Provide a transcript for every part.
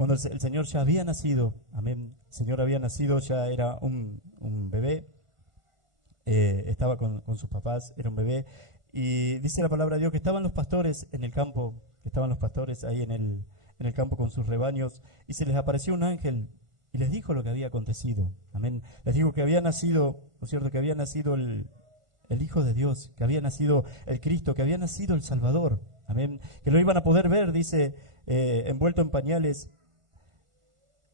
cuando el Señor ya había nacido, amén, el Señor había nacido, ya era un bebé, estaba con sus papás, era un bebé, y dice la palabra de Dios que estaban los pastores en el campo, que estaban los pastores ahí en el campo con sus rebaños, y se les apareció un ángel y les dijo lo que había acontecido, amén, les dijo que había nacido, ¿no es cierto?, que había nacido el Hijo de Dios, que había nacido el Cristo, que había nacido el Salvador, amén, que lo iban a poder ver, dice, envuelto en pañales.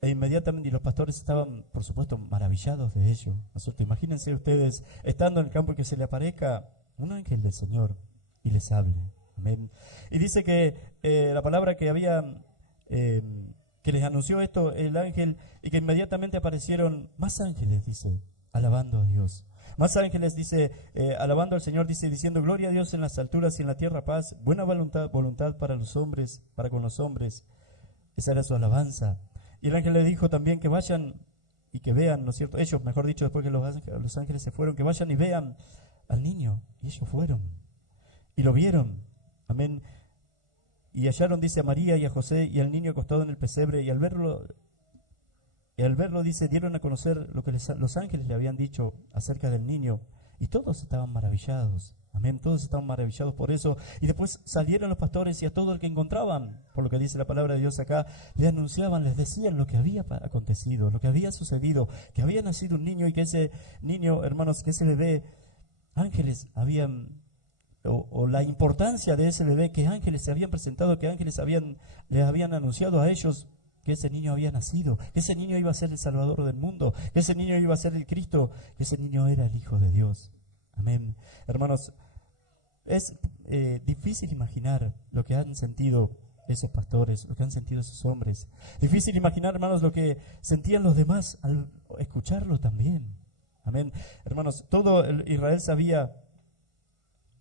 E inmediatamente, y los pastores estaban, por supuesto, maravillados de ello. ¿No es cierto? Imagínense ustedes estando en el campo y que se le aparezca un ángel del Señor y les hable. Amén. Y dice que la palabra que había, que les anunció esto, el ángel, y que inmediatamente aparecieron más ángeles, dice, alabando a Dios. Más ángeles, dice, alabando al Señor, dice, diciendo, gloria a Dios en las alturas y en la tierra paz, buena voluntad para los hombres, para con los hombres. Esa era su alabanza. Y el ángel le dijo también que vayan y que vean, ¿no es cierto? Ellos, mejor dicho, después que los ángeles se fueron, que vayan y vean al niño. Y ellos fueron. Y lo vieron. Amén. Y hallaron, dice, a María y a José y al niño acostado en el pesebre. Y al verlo, dice, dieron a conocer lo que los ángeles le habían dicho acerca del niño. Y todos estaban maravillados. Amén, todos estaban maravillados por eso. Y después salieron los pastores y a todo el que encontraban, por lo que dice la palabra de Dios acá, le anunciaban, les decían lo que había acontecido, lo que había sucedido, que había nacido un niño y que ese niño, hermanos, que ese bebé, ángeles habían, o la importancia de ese bebé, que ángeles se habían presentado, que ángeles les habían anunciado a ellos que ese niño había nacido, que ese niño iba a ser el Salvador del mundo, que ese niño iba a ser el Cristo, que ese niño era el Hijo de Dios. Amén. Hermanos, es difícil imaginar lo que han sentido esos pastores, lo que han sentido esos hombres. Difícil imaginar, hermanos, lo que sentían los demás al escucharlo también. Amén. Hermanos, todo Israel sabía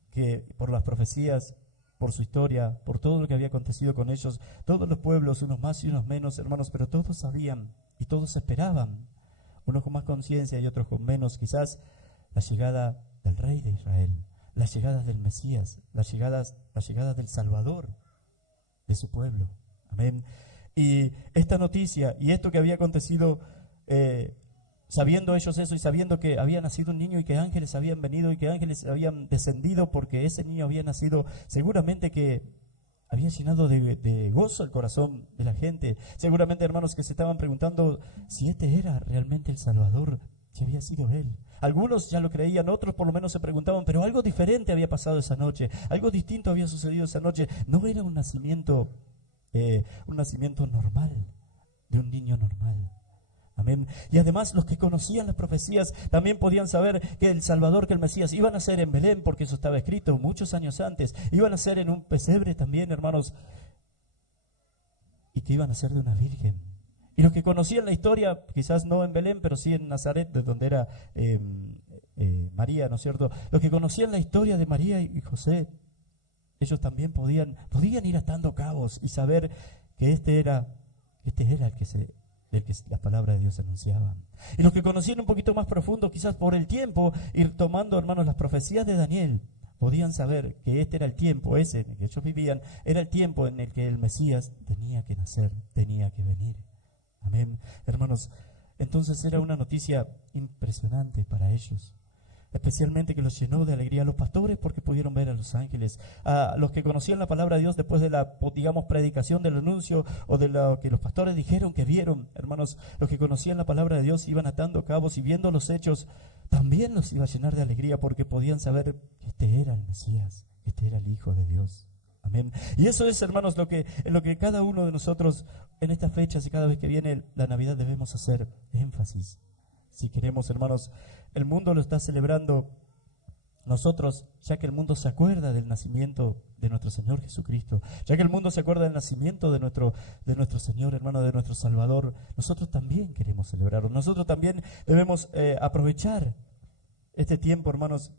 que por las profecías, por su historia, por todo lo que había acontecido con ellos, todos los pueblos, unos más y unos menos, hermanos, pero todos sabían y todos esperaban, unos con más conciencia y otros con menos, quizás la llegada del Rey de Israel, las llegadas del Mesías, las llegadas del Salvador de su pueblo. Amén. Y esta noticia y esto que había acontecido, sabiendo ellos eso y sabiendo que había nacido un niño y que ángeles habían venido y que ángeles habían descendido porque ese niño había nacido, seguramente que había llenado de gozo el corazón de la gente. Seguramente, hermanos, que se estaban preguntando si este era realmente el Salvador, si había sido él. Algunos ya lo creían, otros por lo menos se preguntaban, pero algo diferente había pasado esa noche, algo distinto había sucedido esa noche. No era un nacimiento normal, de un niño normal. Amén. Y además los que conocían las profecías también podían saber que el Salvador, que el Mesías, iba a nacer en Belén, porque eso estaba escrito muchos años antes. Iba a nacer en un pesebre también, hermanos, y que iba a nacer de una virgen. Y los que conocían la historia, quizás no en Belén, pero sí en Nazaret, de donde era María, ¿no es cierto? Los que conocían la historia de María y José, ellos también podían ir atando cabos y saber que este era el que la palabra de Dios anunciaba. Y los que conocían un poquito más profundo, quizás por el tiempo, ir tomando, hermanos, las profecías de Daniel, podían saber que este era el tiempo, ese en el que ellos vivían, era el tiempo en el que el Mesías tenía que nacer, tenía que venir. Amén. Hermanos, entonces era una noticia impresionante para ellos. Especialmente que los llenó de alegría a los pastores porque pudieron ver a los ángeles, a los que conocían la palabra de Dios después de la, digamos, predicación del anuncio o de lo que los pastores dijeron que vieron. Hermanos, los que conocían la palabra de Dios iban atando cabos y viendo los hechos, también los iba a llenar de alegría porque podían saber que este era el Mesías, que este era el Hijo de Dios. Amén. Y eso es, hermanos, en lo que cada uno de nosotros en estas fechas y cada vez que viene la Navidad debemos hacer énfasis. Si queremos, hermanos, el mundo lo está celebrando. Nosotros, ya que el mundo se acuerda del nacimiento de nuestro Señor Jesucristo, ya que el mundo se acuerda del nacimiento de nuestro Señor, hermano, de nuestro Salvador, nosotros también queremos celebrarlo. Nosotros también debemos aprovechar este tiempo, hermanos,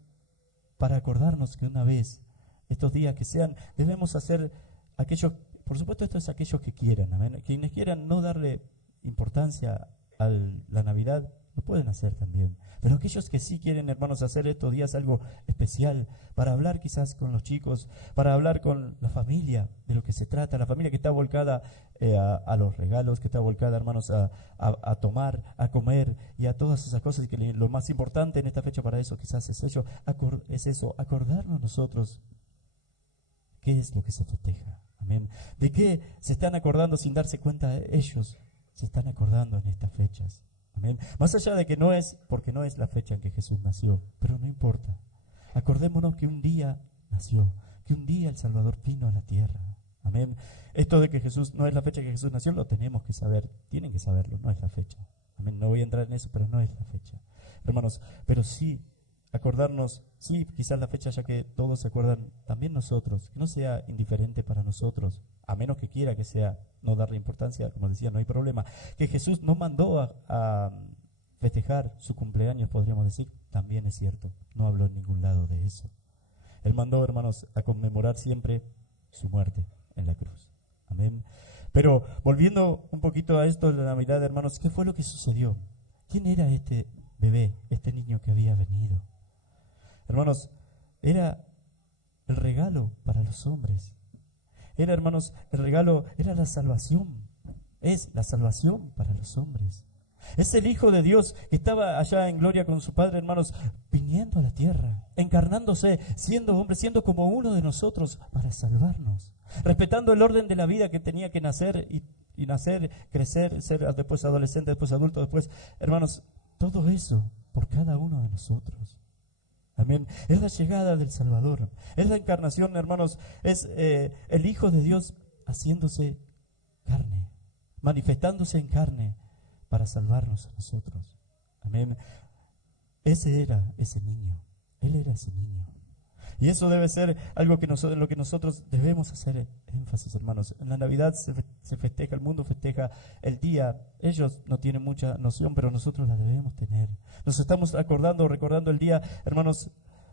para acordarnos que una vez, estos días que sean, debemos hacer aquello, por supuesto esto es aquellos que quieran, amén. Quienes quieran no darle importancia a la Navidad, lo pueden hacer también. Pero aquellos que sí quieren, hermanos, hacer estos días algo especial, para hablar quizás con los chicos, para hablar con la familia de lo que se trata, la familia que está volcada a los regalos, que está volcada, hermanos, a tomar, a comer y a todas esas cosas, y que lo más importante en esta fecha para eso quizás es eso, acordarnos nosotros qué es lo que se festeja. Amén. ¿De qué se están acordando sin darse cuenta ellos? Se están acordando en estas fechas. Amén. Más allá de que no es, porque no es la fecha en que Jesús nació, pero no importa. Acordémonos que un día nació, que un día el Salvador vino a la tierra. Amén. Esto de que Jesús no es la fecha que Jesús nació, lo tenemos que saber. Tienen que saberlo, no es la fecha. Amén. No voy a entrar en eso, pero no es la fecha. Hermanos, pero sí acordarnos, sí, quizás la fecha ya que todos se acuerdan, también nosotros, que no sea indiferente para nosotros, a menos que quiera que sea, no darle importancia, como decía, no hay problema. Que Jesús no mandó a festejar su cumpleaños, podríamos decir, también es cierto, no habló en ningún lado de eso. Él mandó, hermanos, a conmemorar siempre su muerte en la cruz. Amén. Pero volviendo un poquito a esto de la Navidad, hermanos, ¿qué fue lo que sucedió? ¿Quién era este bebé, este niño que había venido? Hermanos, era el regalo para los hombres. Era, hermanos, el regalo, era la salvación. Es la salvación para los hombres. Es el Hijo de Dios que estaba allá en gloria con su Padre, hermanos, viniendo a la tierra, encarnándose, siendo hombre, siendo como uno de nosotros para salvarnos, respetando el orden de la vida que tenía que nacer y nacer, crecer, ser después adolescente, después adulto, después, hermanos, todo eso por cada uno de nosotros. Amén. Es la llegada del Salvador. Es la encarnación, hermanos. Es el Hijo de Dios haciéndose carne, manifestándose en carne para salvarnos a nosotros. Amén. Ese era ese niño. Él era ese niño. Y eso debe ser algo que en lo que nosotros debemos hacer énfasis, hermanos. En la Navidad se festeja, el mundo festeja el día. Ellos no tienen mucha noción, pero nosotros la debemos tener. Nos estamos acordando o recordando el día, hermanos,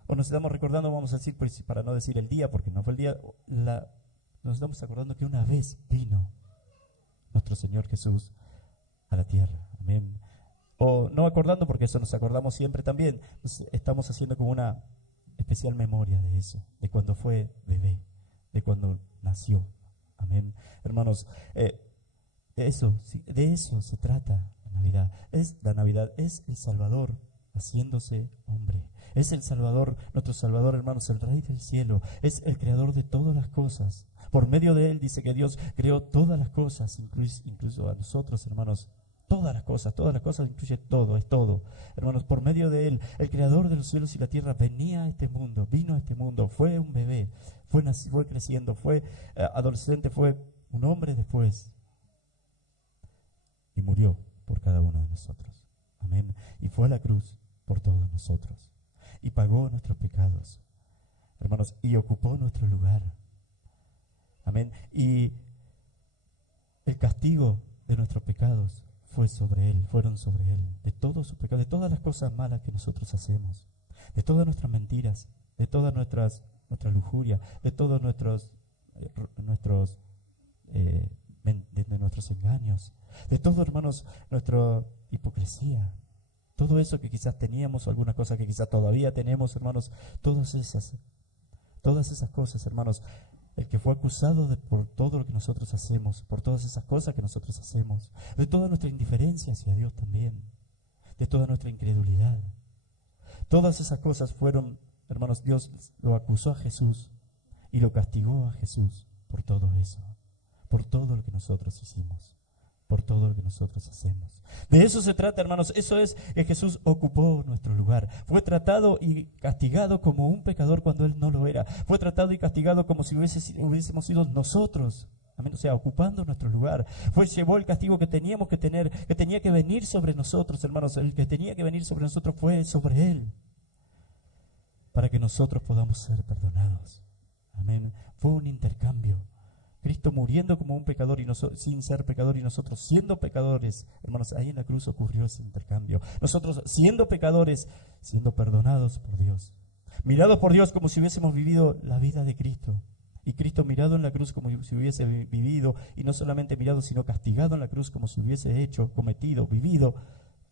o nos estamos recordando, vamos a decir, pues, para no decir el día, porque no fue el día, nos estamos acordando que una vez vino nuestro Señor Jesús a la tierra. Amén. O no acordando, porque eso nos acordamos siempre también. Estamos haciendo como una especial memoria de eso, de cuando fue bebé, de cuando nació. Amén. Hermanos, de eso se trata la Navidad. La Navidad es el Salvador haciéndose hombre. Es el Salvador, nuestro Salvador, hermanos, el Rey del cielo. Es el creador de todas las cosas. Por medio de él dice que Dios creó todas las cosas, incluso a nosotros, hermanos. Todas las cosas incluye todo, es todo. Hermanos, por medio de él, el creador de los cielos y la tierra venía a este mundo, vino a este mundo, fue un bebé, fue creciendo, fue adolescente, fue un hombre después. Y murió por cada uno de nosotros. Amén. Y fue a la cruz por todos nosotros. Y pagó nuestros pecados. Hermanos, y ocupó nuestro lugar. Amén. Y el castigo de nuestros pecados fueron sobre él, de todos sus pecados, de todas las cosas malas que nosotros hacemos, de todas nuestras mentiras, de todas nuestra lujuria, de todos nuestros engaños, de todo, hermanos, nuestra hipocresía, todo eso que quizás teníamos o alguna cosa que quizás todavía tenemos, hermanos, todas esas cosas, hermanos. El que fue acusado por todo lo que nosotros hacemos, por todas esas cosas que nosotros hacemos, de toda nuestra indiferencia hacia Dios también, de toda nuestra incredulidad. Todas esas cosas fueron, hermanos, Dios lo acusó a Jesús y lo castigó a Jesús por todo eso, por todo lo que nosotros hicimos, por todo lo que nosotros hacemos. De eso se trata, hermanos. Eso es que Jesús ocupó nuestro lugar. Fue tratado y castigado como un pecador cuando Él no lo era. Fue tratado y castigado como si hubiésemos sido nosotros. Amén. O sea, ocupando nuestro lugar. Llevó el castigo que teníamos que tener, que tenía que venir sobre nosotros, hermanos. El que tenía que venir sobre nosotros fue sobre Él, para que nosotros podamos ser perdonados. Amén. Fue un intercambio. Cristo muriendo como un pecador y sin ser pecador, y nosotros siendo pecadores, hermanos, ahí en la cruz ocurrió ese intercambio. Nosotros siendo pecadores, siendo perdonados por Dios, mirados por Dios como si hubiésemos vivido la vida de Cristo, y Cristo mirado en la cruz como si hubiese vivido, y no solamente mirado, sino castigado en la cruz como si hubiese vivido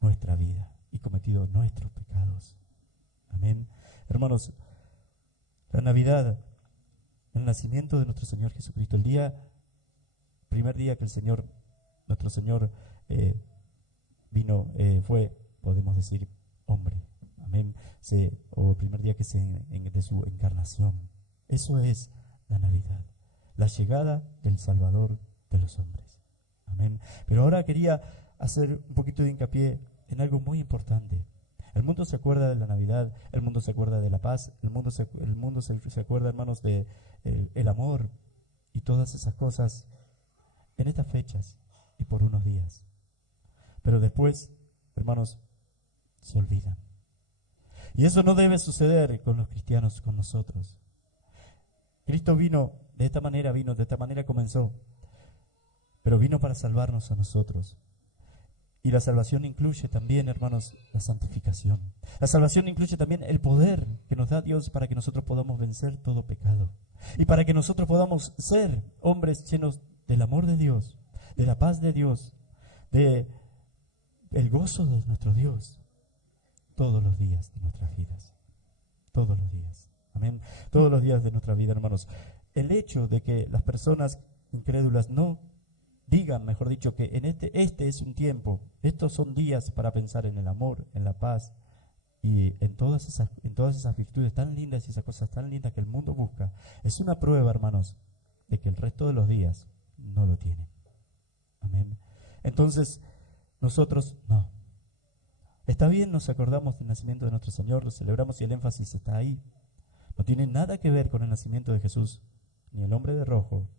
nuestra vida. y cometido nuestros pecados. Amén. Hermanos, la Navidad, el nacimiento de nuestro Señor Jesucristo, primer día que nuestro Señor vino, fue, podemos decir, hombre. Amén. O el primer día de su encarnación. Eso es la Navidad, la llegada del Salvador de los hombres. Amén. Pero ahora quería hacer un poquito de hincapié en algo muy importante. El mundo se acuerda de la Navidad, el mundo se acuerda de la paz, el mundo se acuerda, hermanos, de el amor y todas esas cosas en estas fechas y por unos días. Pero después, hermanos, se olvidan. Y eso no debe suceder con los cristianos, con nosotros. Cristo vino de esta manera comenzó, pero vino para salvarnos a nosotros. Y la salvación incluye también, hermanos, la santificación. La salvación incluye también el poder que nos da Dios para que nosotros podamos vencer todo pecado. Y para que nosotros podamos ser hombres llenos del amor de Dios, de la paz de Dios, del gozo de nuestro Dios, todos los días de nuestras vidas. Todos los días. Amén. Todos los días de nuestra vida, hermanos. El hecho de que las personas incrédulas no digan, mejor dicho, que en este es un tiempo, estos son días para pensar en el amor, en la paz y en todas esas virtudes tan lindas y esas cosas tan lindas que el mundo busca, es una prueba, hermanos, de que el resto de los días no lo tienen. Amén. Entonces, nosotros no. Está bien, nos acordamos del nacimiento de nuestro Señor, lo celebramos y el énfasis está ahí. No tiene nada que ver con el nacimiento de Jesús, ni el hombre de rojo,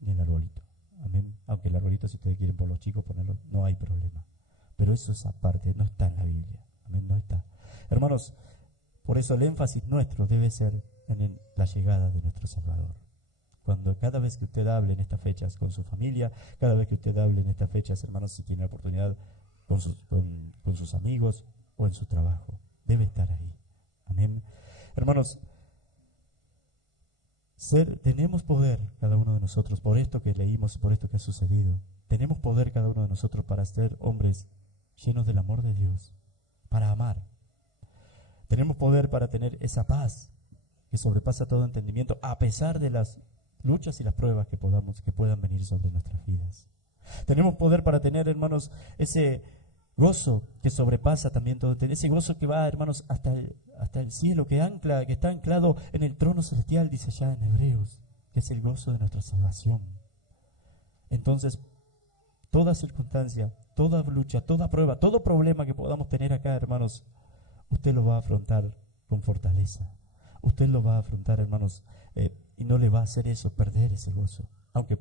ni el arbolito. Amén. Aunque el arbolito, si ustedes quieren por los chicos ponerlo, no hay problema. Pero eso es aparte, no está en la Biblia. Amén, no está. Hermanos, por eso el énfasis nuestro debe ser en la llegada de nuestro Salvador. Cada vez que usted hable en estas fechas con su familia, cada vez que usted hable en estas fechas, hermanos, si tiene la oportunidad con sus amigos o en su trabajo, debe estar ahí. Amén. Hermanos, tenemos poder cada uno de nosotros, por esto que leímos, por esto que ha sucedido. Tenemos poder cada uno de nosotros para ser hombres llenos del amor de Dios, para amar. Tenemos poder para tener esa paz que sobrepasa todo entendimiento, a pesar de las luchas y las pruebas que puedan venir sobre nuestras vidas. Tenemos poder para tener, hermanos, ese gozo que sobrepasa también todo, ese gozo que va, hermanos, hasta el cielo, que está anclado en el trono celestial, dice allá en Hebreos, que es el gozo de nuestra salvación. Entonces, toda circunstancia, toda lucha, toda prueba, todo problema que podamos tener acá, hermanos, usted lo va a afrontar con fortaleza. Usted lo va a afrontar, hermanos, y no le va a hacer eso, perder ese gozo, aunque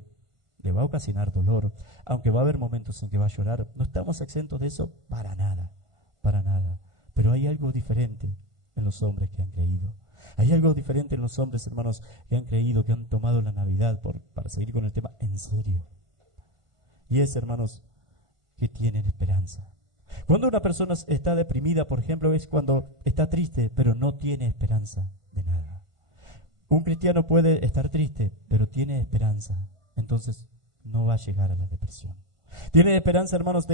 le va a ocasionar dolor, aunque va a haber momentos en que va a llorar. No estamos exentos de eso para nada, para nada. Pero hay algo diferente en los hombres que han creído. Hay algo diferente en los hombres, hermanos, que han creído, que han tomado la Navidad, para seguir con el tema, en serio. Y es, hermanos, que tienen esperanza. Cuando una persona está deprimida, por ejemplo, es cuando está triste, pero no tiene esperanza de nada. Un cristiano puede estar triste, pero tiene esperanza. Entonces no va a llegar a la depresión. Tiene esperanza, hermanos,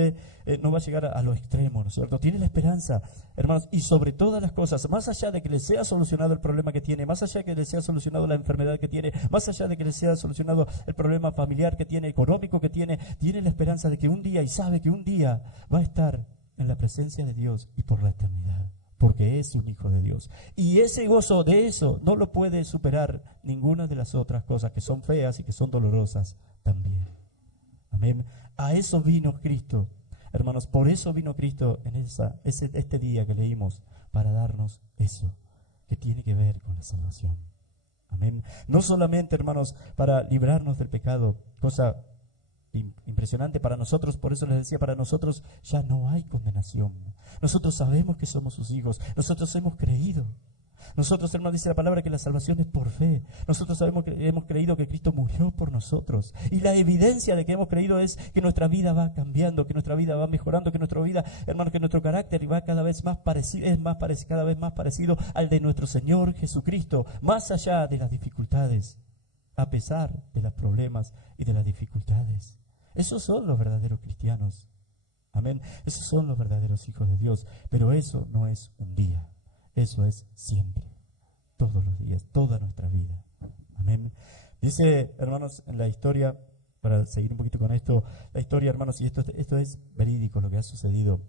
no va a llegar a lo extremo, ¿no es cierto? Tiene la esperanza, hermanos, y sobre todas las cosas, más allá de que le sea solucionado el problema que tiene, más allá de que le sea solucionado la enfermedad que tiene, más allá de que le sea solucionado el problema familiar que tiene, económico que tiene la esperanza de que un día, y sabe que un día va a estar en la presencia de Dios y por la eternidad, porque es un hijo de Dios. Y ese gozo de eso no lo puede superar ninguna de las otras cosas que son feas y que son dolorosas también. Amén. A eso vino Cristo, hermanos, por eso vino Cristo en este día que leímos, para darnos eso que tiene que ver con la salvación. Amén. No solamente, hermanos, para librarnos del pecado, cosa impresionante para nosotros, por eso les decía, para nosotros ya no hay condenación. Nosotros sabemos que somos sus hijos, nosotros hemos creído. Nosotros, hermanos, dice la palabra que la salvación es por fe. Nosotros hemos creído que Cristo murió por nosotros. Y la evidencia de que hemos creído es que nuestra vida va cambiando, que nuestra vida va mejorando, que nuestra vida, hermanos, que nuestro carácter va cada vez más parecido, cada vez más parecido al de nuestro Señor Jesucristo, más allá de las dificultades, a pesar de los problemas y de las dificultades. Esos son los verdaderos cristianos. Amén. Esos son los verdaderos hijos de Dios. Pero eso no es un día. Eso es siempre. Todos los días, toda nuestra vida. Amén. Dice, hermanos, en la historia, para seguir un poquito con esto, la historia, hermanos, y esto es verídico, lo que ha sucedido.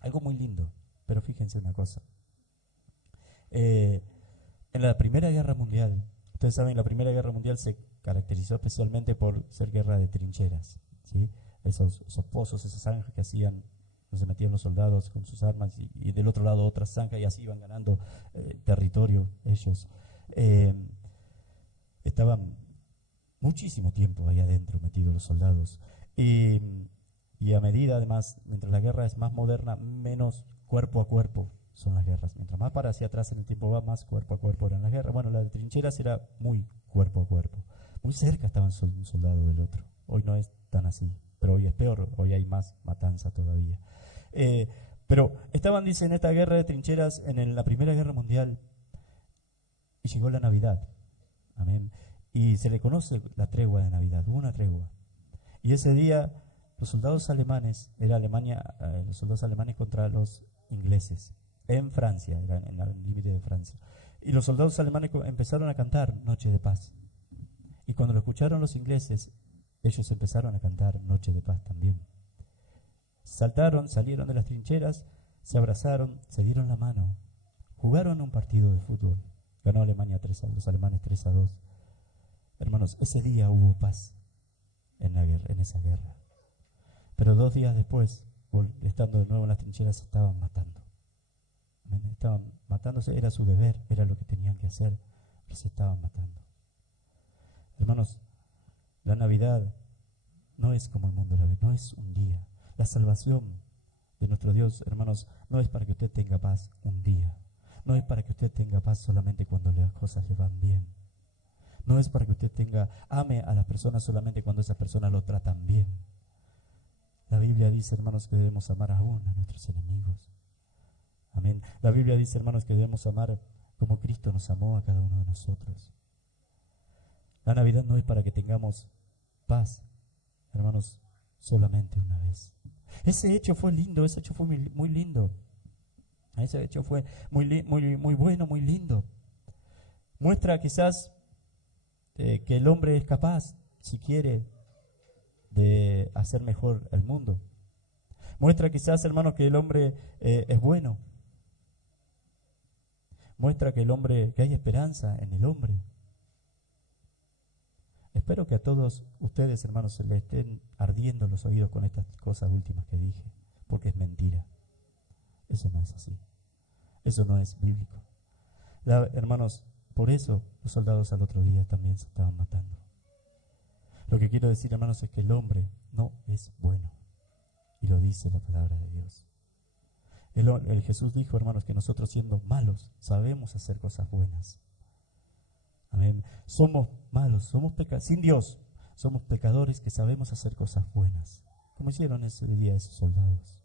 Algo muy lindo. Pero fíjense una cosa. En la Primera Guerra Mundial, ustedes saben, la Primera Guerra Mundial se caracterizó especialmente por ser guerra de trincheras, ¿sí? Esos pozos, esas zanjas que hacían, donde se metían los soldados con sus armas y del otro lado otras zanjas y así iban ganando territorio ellos. Eh, estaban muchísimo tiempo ahí adentro metidos los soldados. Y a medida, además, mientras la guerra es más moderna, menos cuerpo a cuerpo son las guerras. Mientras más para hacia atrás en el tiempo va, más cuerpo a cuerpo eran las guerras. Bueno, la de trincheras era muy cuerpo a cuerpo. Muy cerca estaban un soldado del otro. Hoy no es tan así, pero hoy es peor. Hoy hay más matanza todavía. Pero estaban, dice, en esta guerra de trincheras en la Primera Guerra Mundial y llegó la Navidad. Amén. Y se le conoce la tregua de Navidad. Hubo una tregua. Y ese día los soldados alemanes, era Alemania, los soldados alemanes contra los ingleses, en Francia, era en el límite de Francia. Y los soldados alemanes empezaron a cantar Noche de Paz. Y cuando lo escucharon los ingleses, ellos empezaron a cantar Noche de Paz también. Saltaron, salieron de las trincheras, se abrazaron, se dieron la mano, jugaron un partido de fútbol. Ganó Alemania 3-2, los alemanes 3-2. Hermanos, ese día hubo paz en la guerra, en esa guerra. Pero 2 días después, estando de nuevo en las trincheras, se estaban matando. Estaban matándose, era su deber, era lo que tenían que hacer, pero se estaban matando. Hermanos, la Navidad no es como el mundo la ve, no es un día. La salvación de nuestro Dios, hermanos, no es para que usted tenga paz un día. No es para que usted tenga paz solamente cuando las cosas le van bien. No es para que usted ame a las personas solamente cuando esas personas lo tratan bien. La Biblia dice, hermanos, que debemos amar aún a nuestros enemigos. Amén. La Biblia dice, hermanos, que debemos amar como Cristo nos amó a cada uno de nosotros. La Navidad no es para que tengamos paz, hermanos, solamente una vez. Ese hecho fue lindo, ese hecho fue muy lindo. Ese hecho fue muy bueno, muy lindo. Muestra quizás que el hombre es capaz, si quiere, de hacer mejor el mundo. Muestra quizás, hermanos, que el hombre es bueno. Muestra que que hay esperanza en el hombre. Espero que a todos ustedes, hermanos, se les estén ardiendo los oídos con estas cosas últimas que dije, porque es mentira. Eso no es así. Eso no es bíblico. Hermanos, por eso los soldados al otro día también se estaban matando. Lo que quiero decir, hermanos, es que el hombre no es bueno. Y lo dice la palabra de Dios. El Jesús dijo, hermanos, que nosotros siendo malos sabemos hacer cosas buenas. Amén. Somos malos, somos pecadores, sin Dios, somos pecadores que sabemos hacer cosas buenas, como hicieron ese día esos soldados.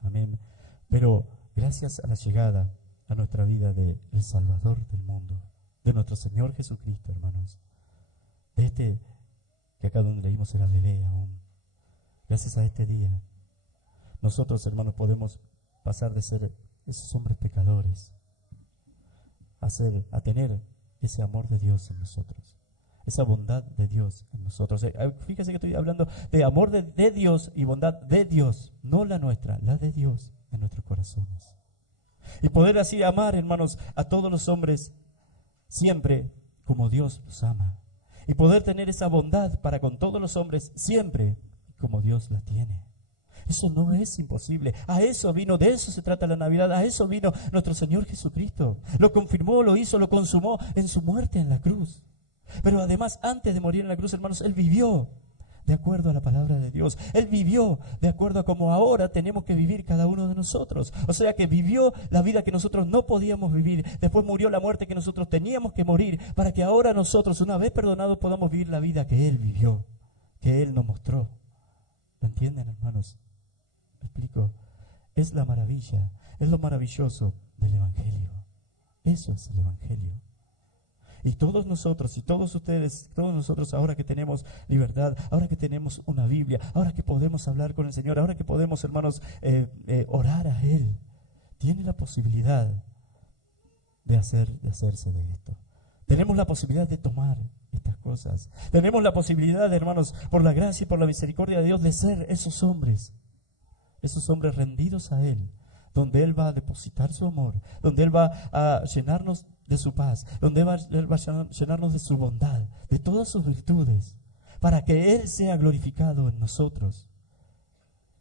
Amén. Pero gracias a la llegada a nuestra vida del Salvador del mundo, de nuestro Señor Jesucristo, hermanos, de que acá donde leímos era bebé aún, gracias a este día, nosotros, hermanos, podemos pasar de ser esos hombres pecadores a tener ese amor de Dios en nosotros, esa bondad de Dios en nosotros. Fíjese que estoy hablando de amor de Dios y bondad de Dios, no la nuestra, la de Dios en nuestros corazones. Y poder así amar, hermanos, a todos los hombres siempre como Dios los ama. Y poder tener esa bondad para con todos los hombres siempre como Dios la tiene. Eso no es imposible. A eso vino, de eso se trata la Navidad. A eso vino nuestro Señor Jesucristo. Lo confirmó, lo hizo, lo consumó en su muerte en la cruz. Pero además, antes de morir en la cruz, hermanos, Él vivió de acuerdo a la palabra de Dios. Él vivió de acuerdo a como ahora tenemos que vivir cada uno de nosotros. O sea que vivió la vida que nosotros no podíamos vivir. Después murió la muerte que nosotros teníamos que morir para que ahora nosotros, una vez perdonados, podamos vivir la vida que Él vivió, que Él nos mostró. ¿Lo entienden, hermanos? ¿Me explico? Es la maravilla, es lo maravilloso del Evangelio. Eso es el Evangelio. Y todos nosotros y todos ustedes, todos nosotros ahora que tenemos libertad, ahora que tenemos una Biblia, ahora que podemos hablar con el Señor, ahora que podemos, hermanos, orar a Él, tiene la posibilidad de hacerse de esto. Tenemos la posibilidad de tomar estas cosas. Tenemos la posibilidad, hermanos, por la gracia y por la misericordia de Dios, de ser esos hombres rendidos a Él, donde Él va a depositar su amor, donde Él va a llenarnos de su paz, donde Él va a llenarnos de su bondad, de todas sus virtudes, para que Él sea glorificado en nosotros.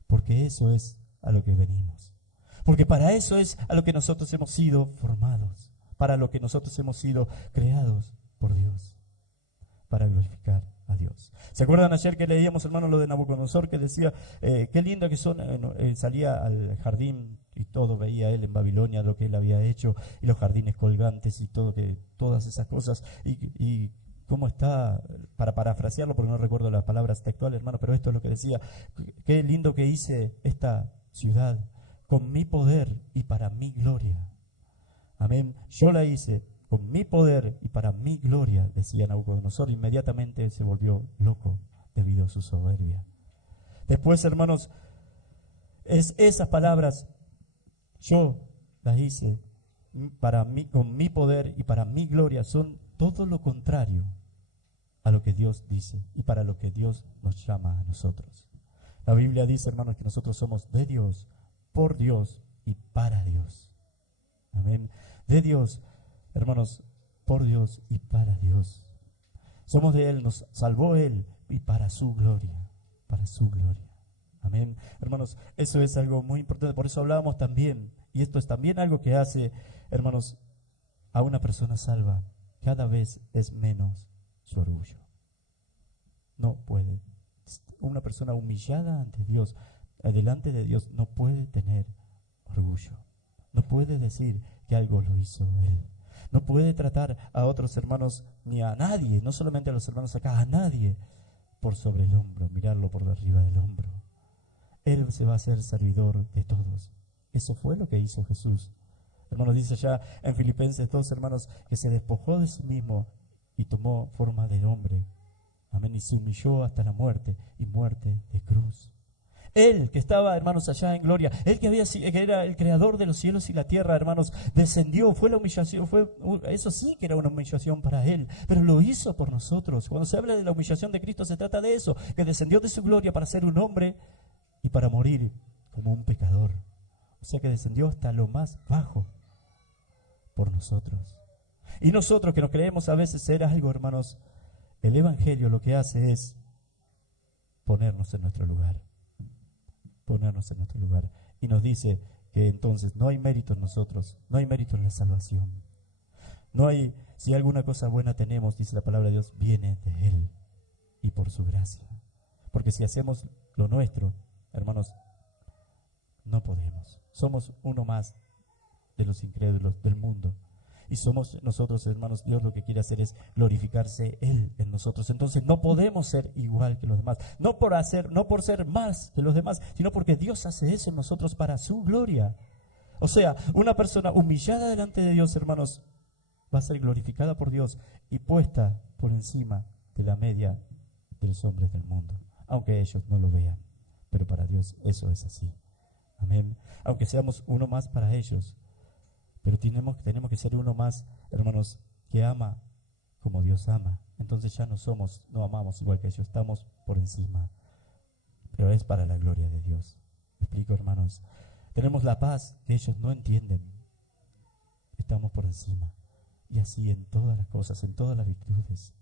Porque eso es a lo que venimos. Porque para eso es a lo que nosotros hemos sido formados, para lo que nosotros hemos sido creados por Dios, para glorificar a Dios. ¿Se acuerdan ayer que leíamos, hermano, lo de Nabucodonosor, que decía, qué lindo que son, salía al jardín y todo, veía él en Babilonia lo que él había hecho, y los jardines colgantes y todo, todas esas cosas, y cómo está, para parafrasearlo, porque no recuerdo las palabras textuales, hermano, pero esto es lo que decía, qué lindo que hice esta ciudad, con mi poder y para mi gloria. Amén. Yo la hice con mi poder y para mi gloria, decía Nabucodonosor. Inmediatamente se volvió loco debido a su soberbia. Después, hermanos, esas palabras, yo las hice para mí, con mi poder y para mi gloria, son todo lo contrario a lo que Dios dice y para lo que Dios nos llama a nosotros. La Biblia dice, hermanos, que nosotros somos de Dios, por Dios y para Dios. Amén. De Dios, hermanos, por Dios y para Dios. Somos de Él, nos salvó Él y para su gloria, para su gloria. Amén. Hermanos, eso es algo muy importante, por eso hablábamos también, y esto es también algo que hace, hermanos, a una persona salva, cada vez es menos su orgullo. No puede. Una persona humillada ante Dios, delante de Dios, no puede tener orgullo. No puede decir que algo lo hizo Él. No puede tratar a otros hermanos ni a nadie, no solamente a los hermanos acá, a nadie por sobre el hombro, mirarlo por arriba del hombro. Él se va a hacer servidor de todos. Eso fue lo que hizo Jesús. Hermanos, dice allá en Filipenses 2, hermanos, que se despojó de sí mismo y tomó forma de hombre. Amén. Y se humilló hasta la muerte, y muerte de cruz. Él que estaba, hermanos, allá en gloria, Él que era el creador de los cielos y la tierra, hermanos, descendió, fue la humillación, eso sí que era una humillación para Él, pero lo hizo por nosotros. Cuando se habla de la humillación de Cristo, se trata de eso, que descendió de su gloria para ser un hombre y para morir como un pecador. O sea que descendió hasta lo más bajo por nosotros. Y nosotros que nos creemos a veces ser algo, hermanos, el Evangelio lo que hace es ponernos en nuestro lugar. Ponernos en nuestro lugar. Y nos dice que entonces no hay mérito en nosotros, no hay mérito en la salvación. No hay, si alguna cosa buena tenemos, dice la palabra de Dios, viene de Él y por su gracia. Porque si hacemos lo nuestro, hermanos, no podemos. Somos uno más de los incrédulos del mundo. Y somos nosotros, hermanos, Dios lo que quiere hacer es glorificarse Él en nosotros. Entonces no podemos ser igual que los demás. No por ser más que los demás, sino porque Dios hace eso en nosotros para su gloria. O sea, una persona humillada delante de Dios, hermanos, va a ser glorificada por Dios y puesta por encima de la media de los hombres del mundo. Aunque ellos no lo vean. Pero para Dios eso es así. Amén. Aunque seamos uno más para ellos. Pero tenemos que ser uno más, hermanos, que ama como Dios ama. Entonces ya no amamos igual que ellos, estamos por encima. Pero es para la gloria de Dios. ¿Me explico, hermanos? Tenemos la paz que ellos no entienden. Estamos por encima. Y así en todas las cosas, en todas las virtudes.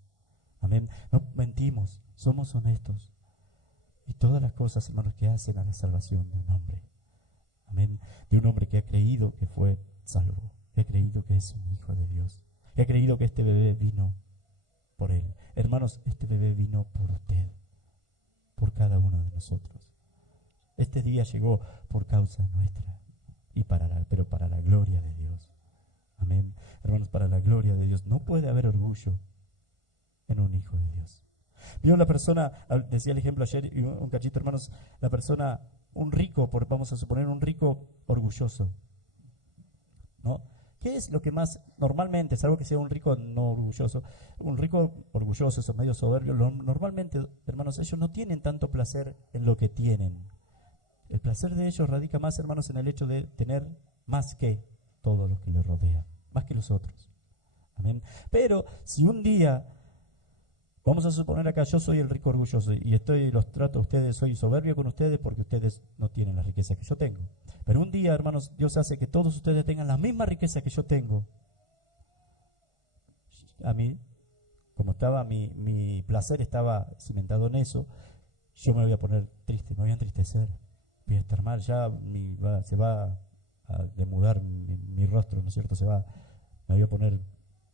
Amén. No mentimos, somos honestos. Y todas las cosas, hermanos, que hacen a la salvación de un hombre. Amén. De un hombre que ha creído que fue salvo, que ha creído que es un hijo de Dios, que ha creído que este bebé vino por él. Hermanos, este bebé vino por usted, por cada uno de nosotros. Este día llegó por causa nuestra, pero para la gloria de Dios. Amén. Hermanos, para la gloria de Dios. No puede haber orgullo en un hijo de Dios. Vio la persona, decía el ejemplo ayer, un cachito, hermanos, la persona, un rico, vamos a suponer un rico orgulloso, ¿no? ¿Qué es lo que más normalmente, salvo que sea un rico no orgulloso, un rico orgulloso, esos medio soberbios, normalmente, hermanos, ellos no tienen tanto placer en lo que tienen. El placer de ellos radica más, hermanos, en el hecho de tener más que todos los que les rodean, más que los otros. Amén. Pero si un día, vamos a suponer acá, yo soy el rico orgulloso y los trato a ustedes, soy soberbio con ustedes porque ustedes no tienen la riqueza que yo tengo. Pero un día, hermanos, Dios hace que todos ustedes tengan la misma riqueza que yo tengo. A mí, como estaba, mi placer estaba cimentado en eso, yo me voy a poner triste, me voy a entristecer, voy a estar mal, ya se va a demudar mi rostro, ¿no es cierto? Me voy a poner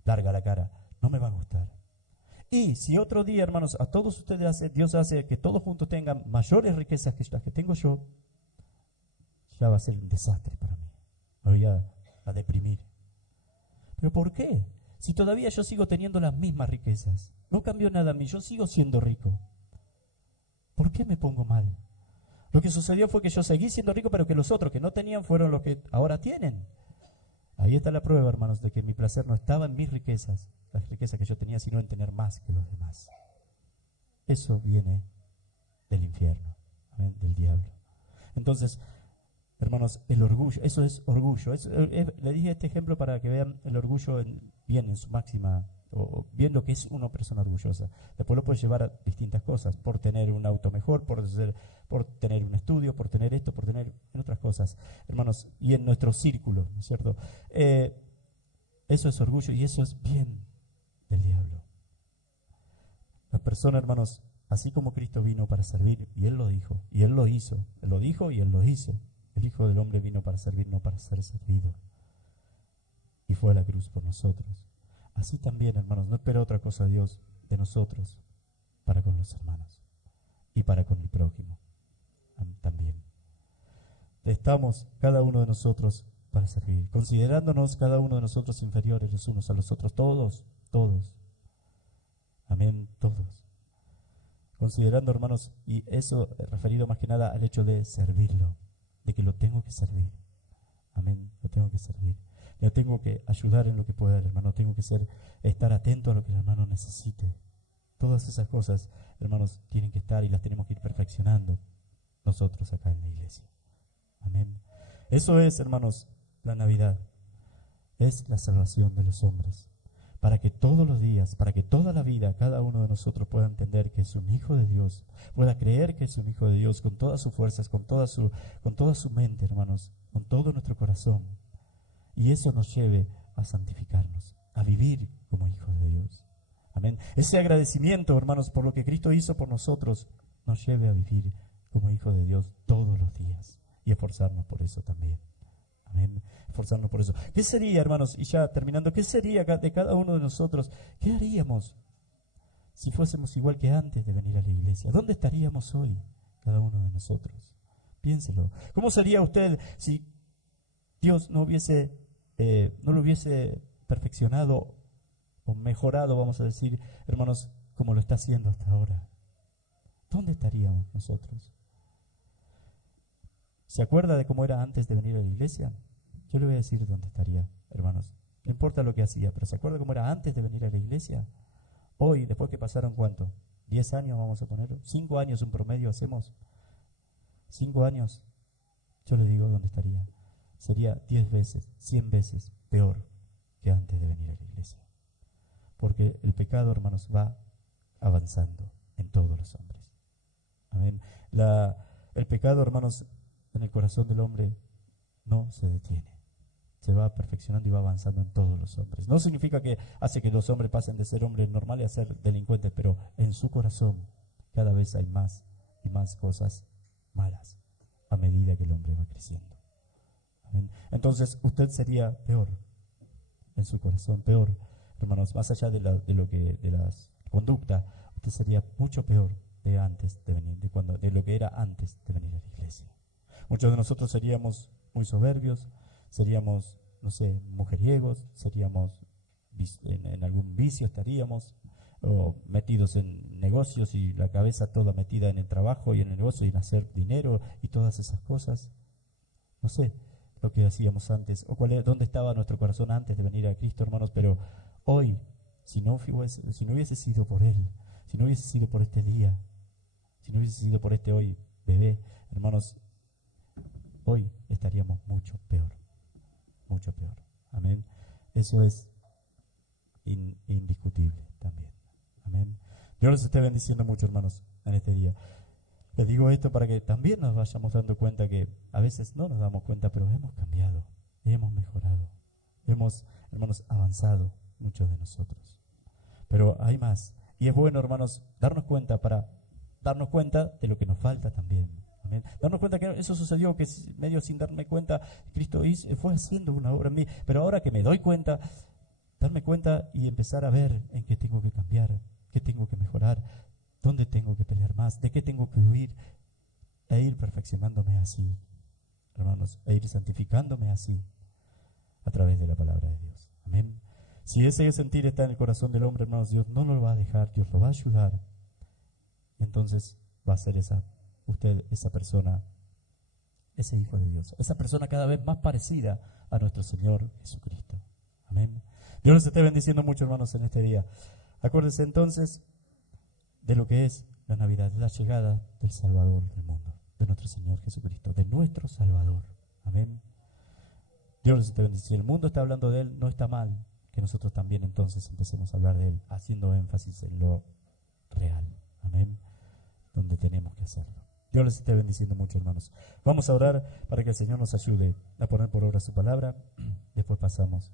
larga la cara, no me va a gustar. Y si otro día, hermanos, a todos ustedes Dios hace que todos juntos tengan mayores riquezas que las que tengo yo, ya va a ser un desastre para mí. Me voy a deprimir. ¿Pero por qué? Si todavía yo sigo teniendo las mismas riquezas, no cambió nada a mí, yo sigo siendo rico. ¿Por qué me pongo mal? Lo que sucedió fue que yo seguí siendo rico, pero que los otros que no tenían fueron los que ahora tienen. Ahí está la prueba, hermanos, de que mi placer no estaba en mis riquezas, las riquezas que yo tenía, sino en tener más que los demás. Eso viene del infierno, ¿amén? Del diablo. Entonces, hermanos, el orgullo, eso es orgullo. Le dije este ejemplo para que vean el orgullo bien en su máxima, o bien lo que es una persona orgullosa. Después lo puede llevar a distintas cosas, por tener un auto mejor, por tener un estudio, por tener esto, por tener en otras cosas, hermanos, y en nuestro círculo, ¿no es cierto? Eso es orgullo y eso es bien del diablo. La persona, hermanos, así como Cristo vino para servir, y Él lo dijo, y Él lo hizo, Él lo dijo y Él lo hizo. El Hijo del Hombre vino para servir, no para ser servido. Y fue a la cruz por nosotros. Así también, hermanos, no espera otra cosa Dios de nosotros para con los hermanos y para con el prójimo también. Estamos cada uno de nosotros para servir, considerándonos cada uno de nosotros inferiores los unos a los otros, todos. Amén, todos. Considerando, hermanos, y eso referido más que nada al hecho de servirlo, de que lo tengo que servir. Amén, lo tengo que servir. Le tengo que ayudar en lo que pueda, hermano. Tengo que estar atento a lo que el hermano necesite. Todas esas cosas, hermanos, tienen que estar y las tenemos que ir perfeccionando nosotros acá en la iglesia. Amén. Eso es, hermanos, la Navidad. Es la salvación de los hombres. Para que todos los días, para que toda la vida, cada uno de nosotros pueda entender que es un hijo de Dios, pueda creer que es un hijo de Dios con todas sus fuerzas, con toda su mente, hermanos, con todo nuestro corazón. Y eso nos lleve a santificarnos, a vivir como hijos de Dios. Amén. Ese agradecimiento, hermanos, por lo que Cristo hizo por nosotros, nos lleve a vivir como hijos de Dios todos los días y esforzarnos por eso también. Amén. Esforzarnos por eso. ¿Qué sería, hermanos, y ya terminando, qué sería de cada uno de nosotros? ¿Qué haríamos si fuésemos igual que antes de venir a la iglesia? ¿Dónde estaríamos hoy, cada uno de nosotros? Piénselo. ¿Cómo sería usted si Dios no lo hubiese perfeccionado o mejorado, vamos a decir, hermanos, como lo está haciendo hasta ahora? ¿Dónde estaríamos nosotros? ¿Se acuerda de cómo era antes de venir a la iglesia? Yo le voy a decir dónde estaría, hermanos. No importa lo que hacía, pero ¿se acuerda cómo era antes de venir a la iglesia? Hoy, después que pasaron, ¿cuánto? 10 años vamos a poner, 5 años un promedio hacemos. 5 años, yo le digo dónde estaría. Sería 10 veces, 100 veces peor que antes de venir a la iglesia. Porque el pecado, hermanos, va avanzando en todos los hombres. Amén. El pecado, hermanos, en el corazón del hombre no se detiene. Se va perfeccionando y va avanzando en todos los hombres. No significa que hace que los hombres pasen de ser hombres normales a ser delincuentes, pero en su corazón cada vez hay más y más cosas malas a medida que el hombre va creciendo. Amén. Entonces usted sería peor en su corazón, peor, hermanos, más allá de las conductas, usted sería mucho peor de lo que era antes de venir a la iglesia. Muchos de nosotros seríamos muy soberbios, seríamos, no sé, mujeriegos, seríamos en algún vicio estaríamos, o metidos en negocios y la cabeza toda metida en el trabajo y en el negocio y en hacer dinero y todas esas cosas. No sé, lo que hacíamos antes, o dónde estaba nuestro corazón antes de venir a Cristo, hermanos, pero hoy, si no hubiese sido por Él, si no hubiese sido por este día, si no hubiese sido por este hoy, bebé, hermanos, hoy estaríamos mucho peor, mucho peor. Amén. Eso es indiscutible también. Amén. Dios los esté bendiciendo mucho, hermanos, en este día. Les digo esto para que también nos vayamos dando cuenta que a veces no nos damos cuenta, pero hemos cambiado, hemos mejorado, hemos, hermanos, avanzado muchos de nosotros. Pero hay más. Y es bueno, hermanos, darnos cuenta de lo que nos falta también. Amén. Darnos cuenta que eso sucedió, que medio sin darme cuenta, Cristo fue haciendo una obra en mí. Pero ahora que me doy cuenta, darme cuenta y empezar a ver en qué tengo que cambiar, qué tengo que mejorar, dónde tengo que pelear más, de qué tengo que huir, e ir perfeccionándome así, hermanos, e ir santificándome así, a través de la palabra de Dios. Amén. Si ese sentir está en el corazón del hombre, hermanos, Dios no lo va a dejar, Dios lo va a ayudar. Entonces va a ser usted esa persona, ese hijo de Dios, esa persona cada vez más parecida a nuestro Señor Jesucristo. Amén. Dios les esté bendiciendo mucho, hermanos, en este día. Acuérdense entonces de lo que es la Navidad, la llegada del Salvador del mundo, de nuestro Señor Jesucristo, de nuestro Salvador. Amén. Dios les esté bendiciendo. Si el mundo está hablando de Él, no está mal que nosotros también entonces empecemos a hablar de Él, haciendo énfasis en lo real. Amén. Donde tenemos que hacerlo. Dios les esté bendiciendo mucho, hermanos. Vamos a orar para que el Señor nos ayude a poner por obra su palabra. Después pasamos